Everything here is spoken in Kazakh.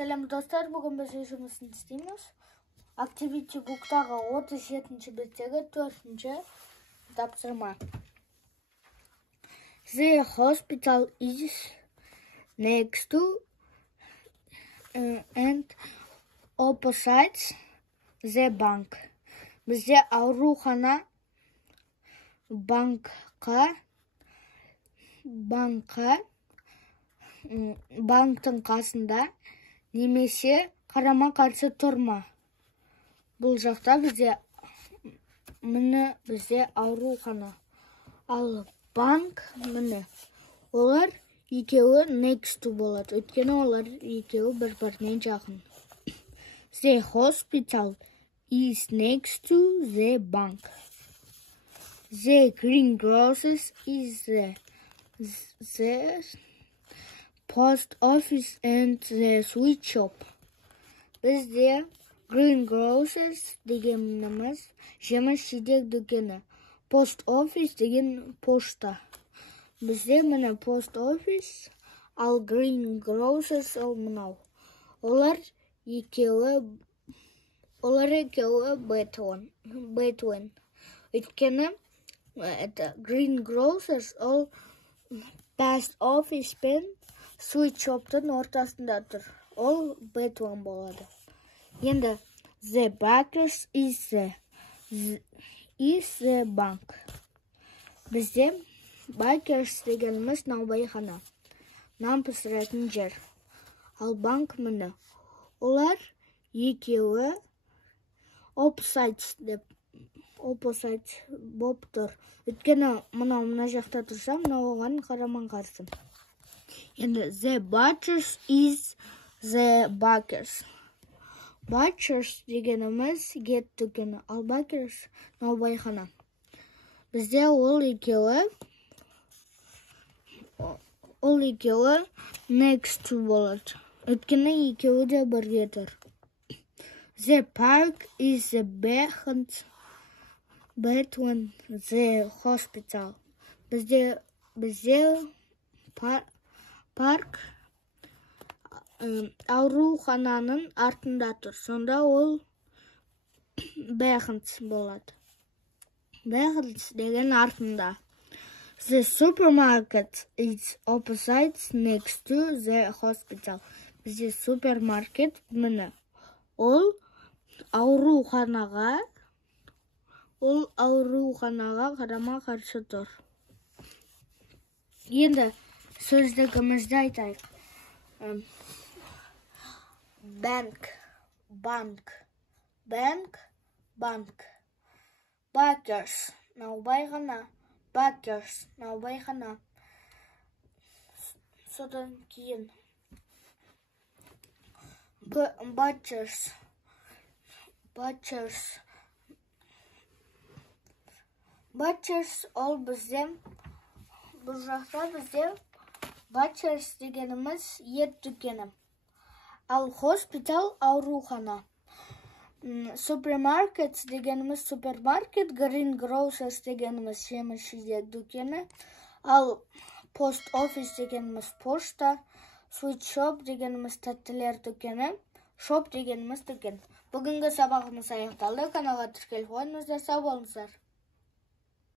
Selam dostlar, bugün biz жұмысын істейміз. Activity Book'tағы 37-ші беттегі 4-ші тапсырма. The hospital is next to and opposite the bank. Бізде аурухана банктың қасында немесе қарама-қарсы тұрма. Бұл жақта бізде аурухана. Ал банк міне. Олар екеуі next to болады. Өйткені олар екеуі бір-бірінен жақын. The hospital is next to the bank. The greengrocers is the post office and the sweet shop. Бізде greengrocers дегеніміз жеміс-жидек дүкені. Post office деген пошта. Бізде міне post office, ал greengrocers ол мынау. Олар екеуі Бэтуэн. Өйткені greengrocers ол post office пен sweet shop'тың ортасында тұр. Ол Бэтуэн болады. Енді the bakers is the bank. Бізде bakers дегеніміз наубайхана. Нан пісіретін жер. Ал банк міне. Олар екеуі opposite болып тұр. Өйткені мына жақта тұрса, мынау оған қарама-қарсы. Енді the butchers is the bakers. Butchers дегеніміз ет дүкені, ал bakers наубайхана. Бізде ол екеуі next to болады. Өйткені екеуі де бірге тұр. The park is behind Between the hospital. Бізде парк аурухананың артында тұр. Сонда ол behind болады. Behind деген артында. The supermarket is opposite next to the hospital. Бізде супермаркет міне. Ол ауруханаға қарама-қарсы тұр. Енді сөздігімізді айтайық. Банк. Bakers, наубайхана. Содан кейін Butchers ол бізде бұл жақта бізде Butchers дегеніміз ет дүкені. Ал hospital аурухана. Supermarket дегеніміз супермаркет, greengrocers дегеніміз жеміс-жидек дүкені. Ал post office дегеніміз пошта, sweet shop дегеніміз тәттілер дүкені, shop дегеніміз дүкен. Бүгінгі сабағымыз аяқталды. Каналға тіркеліп қойыңыздар, сау болыңыздар.